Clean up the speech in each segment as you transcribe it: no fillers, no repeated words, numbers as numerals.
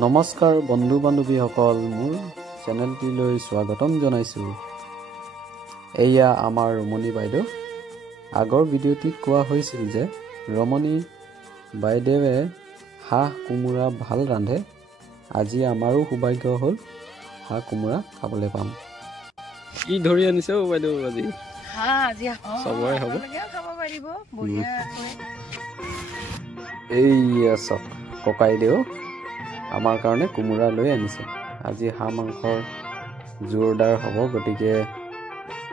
নমস্কাৰ বন্ধু বান্ধৱীসকল, মোৰ চেনেলটিলৈ স্বাগতম জনাইছোঁ। এয়া আমাৰ ৰমণী বাইদেউ। আগৰ ভিডিঅ'টিত কোৱা হৈছিল যে ৰমণী বাইদেৱে হাঁহ কোমোৰা ভাল ৰান্ধে। আজি আমাৰো সৌভাগ্য হ'ল হাঁহ কোমোৰা খাবলৈ পাম। কি ধৰি আনিছে বাইদেউ আজি? চবৰে হ'ব। এইয়া চক ককাইদেউ আমাৰ কাৰণে কোমোৰা লৈ আনিছে। আজি হাঁহ মাংসৰ জোৰদাৰ হ'ব, গতিকে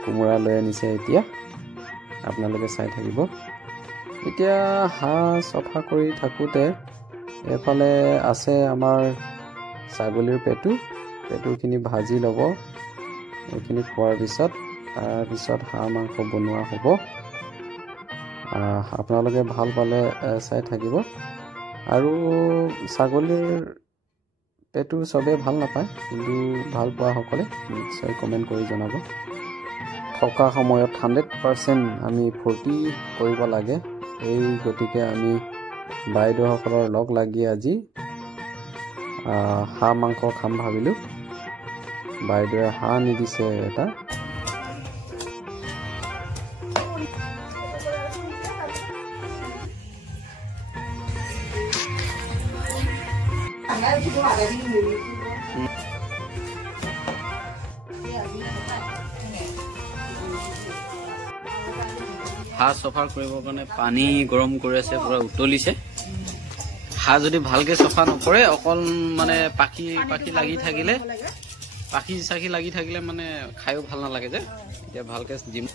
কোমোৰা লৈ আনিছে। এতিয়া আপোনালোকে চাই থাকিব। এতিয়া হাঁহ চফা কৰি থাকোঁতে এফালে আছে আমাৰ ছাগলীৰ পেটুখিনি ভাজি ল'ব। এইখিনি খোৱাৰ পিছত তাৰপিছত হাঁহ মাংস বনোৱা হ'ব। আপোনালোকে ভাল পালে চাই থাকিব। আৰু ছাগলীৰ পেটু চবেই ভাল নাপায়, কিন্তু ভাল পোৱাসকলে নিশ্চয় কমেণ্ট কৰি জনাব। থকা সময়ত 100% আমি ফূৰ্তি কৰিব লাগে। এই গতিকে আমি বাইদেউসকলৰ লগ লাগি আজি হাঁহ মাংস খাম ভাবিলোঁ। বাইদেৱে হাঁহ নিদিছে এটা। হাঁহ চফা কৰিবৰ কাৰণে পানী গৰম কৰি আছে, পুৰা উতলিছে। হাঁহ যদি ভালকে চফা নকৰে, অকল মানে পাখি লাগি থাকিলে মানে খায়ো ভাল নালাগে যে। এতিয়া ভালকে জিম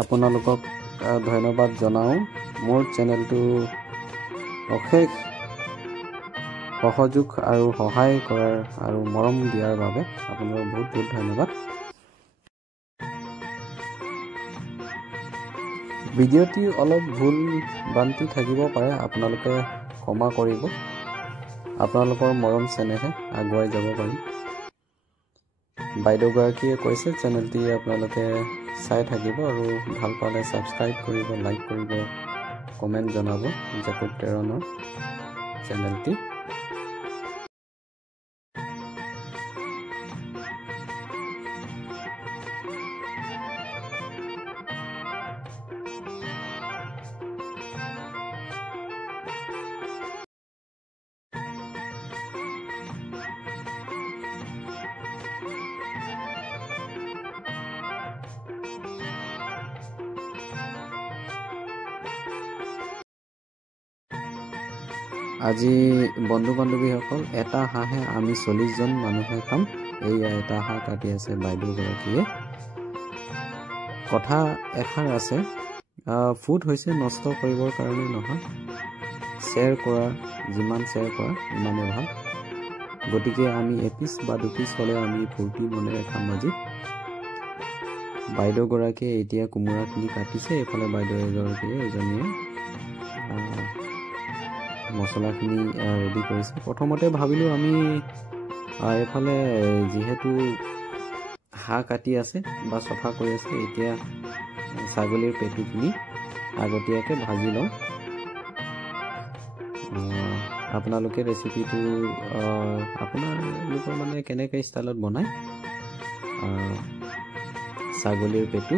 আপোনালোকক ধন্যবাদ জনাওঁ। মোৰ চেনেলটো অশেষ সহযোগ আৰু সহায় কৰাৰ আৰু মৰম দিয়াৰ বাবে আপোনালোকক বহুত বহুত ধন্যবাদ। ভিডিঅ'টি অলপ ভুল ভ্ৰান্তি থাকিব পাৰে, আপোনালোকে ক্ষমা কৰিব। আপোনালোকৰ মৰম চেনেহে আগুৱাই যাব পাৰিম। বাইদেউগৰাকীয়ে কৈছে চেনেলটি আপোনালোকে চাই থাকিব আৰু ভাল পালে ছাবস্ক্ৰাইব কৰিব, লাইক কৰিব, কমেণ্ট জনাব। জাকুব টেৰনৰ চেনেলটি। আজি বন্ধু বান্ধৱীসকল, এটা হাঁহে আমি 40জন মানুহে খাম। এইয়া এটা হাঁহ কাটি আছে বাইদেউগৰাকীয়ে। কথা এষাৰ আছে, ফুড হৈছে নষ্ট কৰিবৰ কাৰণে নহয়, শ্বেয়াৰ কৰা, যিমান শ্বেয়াৰ কৰা ইমানেই ভাল। গতিকে আমি এপিচ বা দুপিচ হ'লে আমি ফূৰ্তি মনেৰে খাম আজি। বাইদেউগৰাকীয়ে এতিয়া কোমোৰাখিনি কাটিছে। এইফালে বাইদেউ এজনীয়ে মছলাখিনি ৰেডি কৰিছে। প্ৰথমতে ভাবিলোঁ আমি এইফালে যিহেতু হাঁহ কাটি আছে বা চফা কৰি আছে, এতিয়া ছাগলীৰ পেটুখিনি আগতীয়াকৈ ভাজি লওঁ। আপোনালোকে ৰেচিপিটো আপোনালোকৰ মানে কেনেকৈ ষ্টাইলত বনায় ছাগলীৰ পেটু,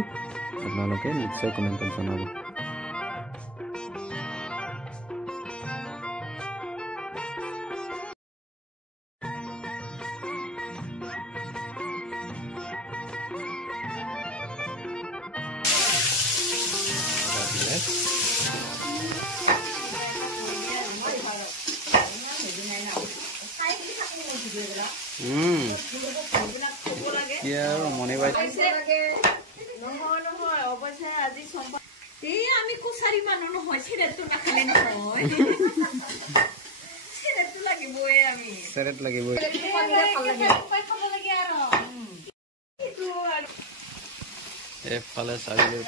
আপোনালোকে নিশ্চয় কমেণ্টত জনাব। মণিবাই নহয় অৱশ্যে আজি এই আমি কুচাৰী মানুহ নহয় চিৰেটটো নাখালে নহয় চিৰেটটো লাগিবই আমি চেৰেট লাগিবই এফালে চাৰিলে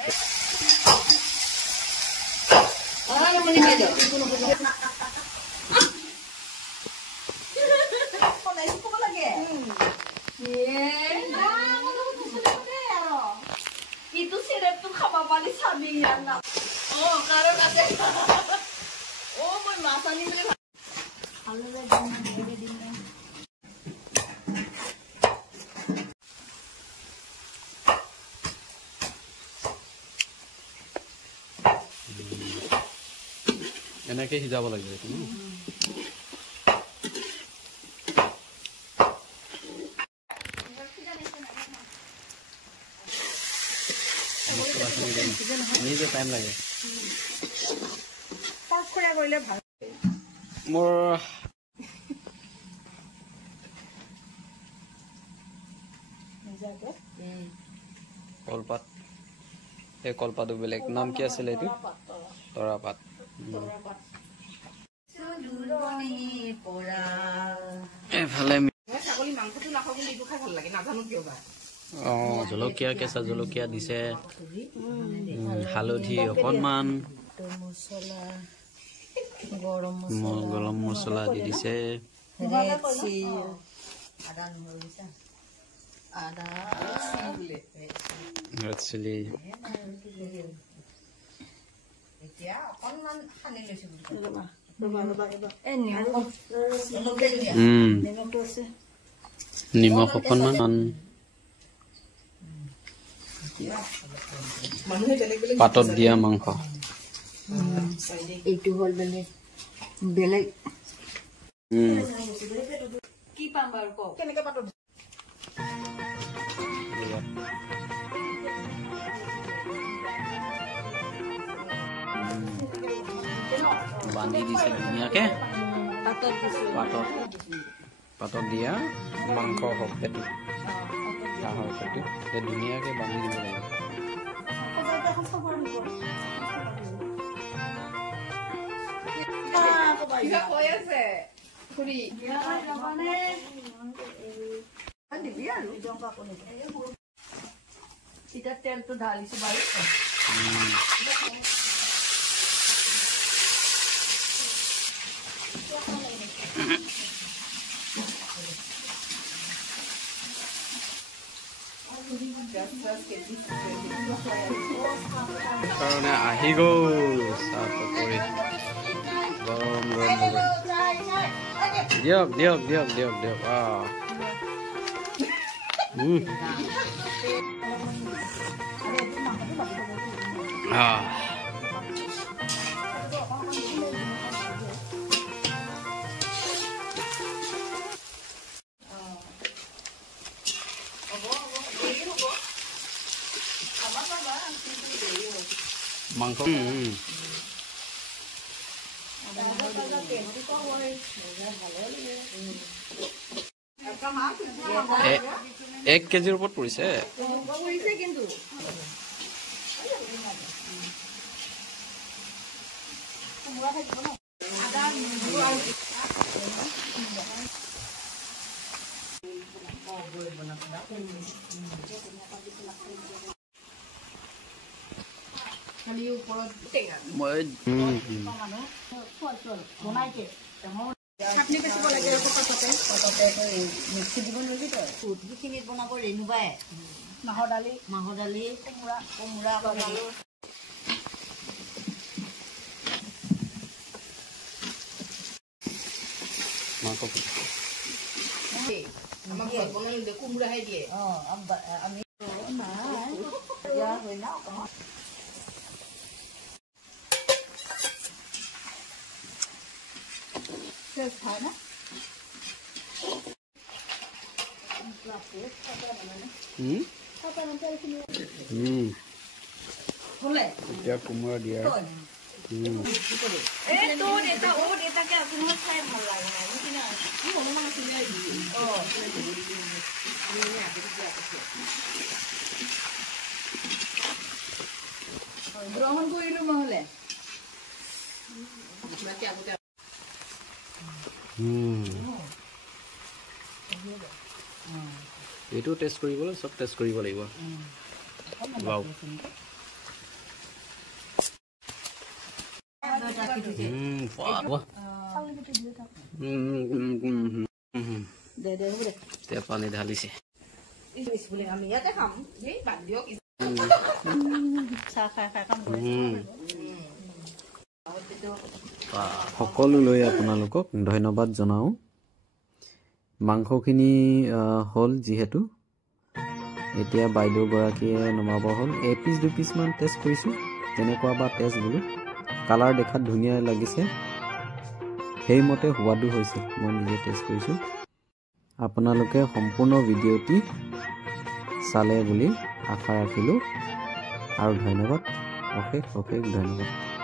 itu sirup tuh apa paling sabian nak? Oh, karena ada. Oh, mau masak ni boleh. Kalau lagi ada di mana? এনেকে সিজাব লাগিব তুমি নিজে টাইম লাগে মোৰ কলপাত এই কলপাতটো বেলেগ নাম কি আছিল এইটো তৰাপাত এফালে জলকীয়া কেঁচা জলকীয়া দিছে হালধি অকণমান গৰম মছলা দি দিছে ৰেড চিলি নিমখ অকণমান পাতত দিয়া মাংস এইটো হল বেলেগ কি পাম বাৰু ক কেনেকে পাতত বান্ধি দিছে ধুনীয়াকে পাতত দিয়া মাংস হওক পেটু হাঁহৰ পেটু ধুনীয়াকে বান্ধি দিব লাগিব তেলটো ঢালিছো বাৰু কাৰণে আহি গ'ল চাহ পকৰি গৰম গৰম দিয়ক দিয়ক দিয়ক দিয়ক দিয়ক মাংস এক কেজিৰ ওপৰত পৰিছে কিন্তু খালি ওপৰত মই বনাইকে চাটনি বেছিব লাগে পাততে মিক্সি দিব নোৱাৰি তই যিখিনিত বনাব ৰেণুবাই মাহৰ দালি কোমোৰা বনালো মাংস আমাক বনালে কোমোৰাহে দিয়ে আমি হয় না খায় না এতিয়া কোমোৰা দিয়া গ্ৰহণ কৰিলো নহলে এইটো টেষ্ট কৰিবলৈ সব টেষ্ট কৰিব লাগিব বাও তে পানী ঢালিছে সকলোলৈ আপোনালোকক ধন্যবাদ জনাও মাংসখিনি হল যিহেতু এতিয়া বাইদেউ গৰাকীয়ে নমাব হল এপিস দুপিস মান টেষ্ট কৰিছো তেনেকুৱা বা টেষ্ট বুলো কালাৰ দেখাত ধুনীয়া লাগিছে সেইমতে সোৱাদো হৈছে মই নিজে টেষ্ট কৰিছো আপোনালোকে সম্পূৰ্ণ ভিডিঅ'টি চালে বুলি আশা ৰাখিলো আৰু ধন্যবাদ অশেষ ধন্যবাদ